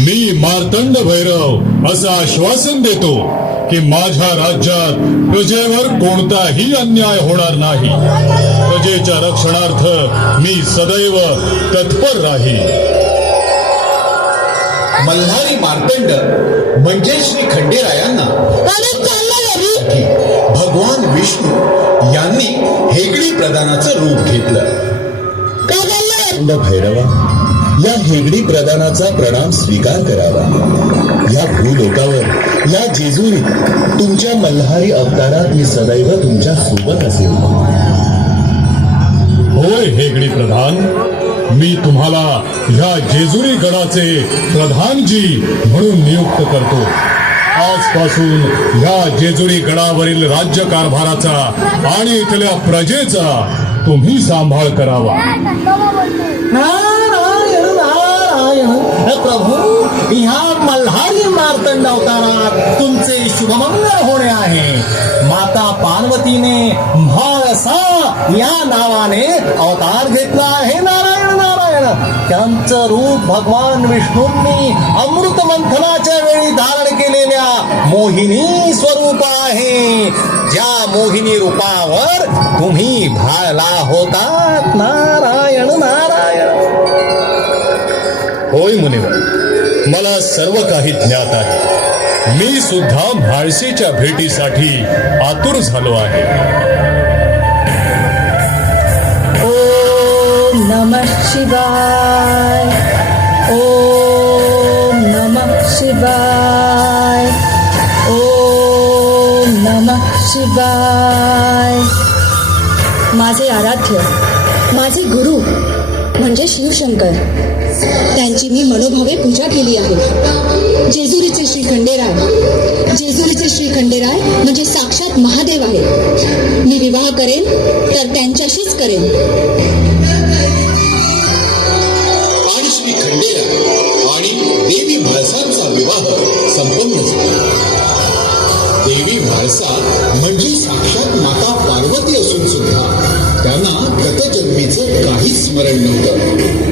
मी मार्तंड भैरव असं आश्वासन देतो की माझ्या राज्यात प्रजेवर कोणताही अन्याय होणार नाही. प्रजेच्या रक्षणार्थ मी सदैव तत्पर राहील. मल्हारी मार्तंड म्हणजे श्री खंडेरायांना भगवान विष्णू यांनी हेगडी प्रधानाचं रूप घेतलं. भैरवा, या हेगडी प्रधानाचा प्रणाम स्वीकार करावा. या भूलोकावर या जेजुरीत तुमच्या मल्हारी अवतारात मी सदैव तुमच्या सोबत असेल. होय हेगडी प्रधान, मी तुम्हाला ह्या जेजुरी गडाचे प्रधानजी म्हणून नियुक्त करतो. आजपासून ह्या जेजुरी गडावरील राज्यकारभाराचा आणि इथल्या प्रजेचा तुम्ही सांभाळ करावा. नारायण नारायण. प्रभू, ह्या मल्हारी मार्तंड अवतारात तुमचे शुभमंगल होणे आहे. माता पार्वतीने म्हाळसा या नावाने अवतार घेतला आहे. नारायण नारायण. त्यांचं रूप भगवान विष्णूंनी अमृत मंथनाच्या वेळी धारण केलेल्या मोहिनी स्वरूप आहे. ज्या मोहिनी रूपावर तुम्ही भाळला होतात. नारायण नारायण. होय मुनिवर, मला सर्व काही ज्ञात आहे. मी सुद्धा म्हाळसेच्या भेटीसाठी आतुर झालो आहे. ओम नमः शिवाय. ओम नमः शिवाय. ओम नमः शिवाय. माझे आराध्य, माझे गुरु म्हणजे शिवशंकर, त्यांची मी मनोभावे पूजा केली आहे. जेजुरीचे श्री खंडेराय, जेजुरीचे श्री खंडेराय म्हणजे साक्षात महादेव आहे. मी विवाह करेन तर त्यांच्याशीच करेन. आणि श्री खंडेराय आणि देवी म्हाळसांचा विवाह संपन्न झाला. देवी म्हाळसा म्हणजे साक्षात माता पार्वती असून सुद्धा त्यांना गतजन्मीचं काहीच स्मरण नव्हतं.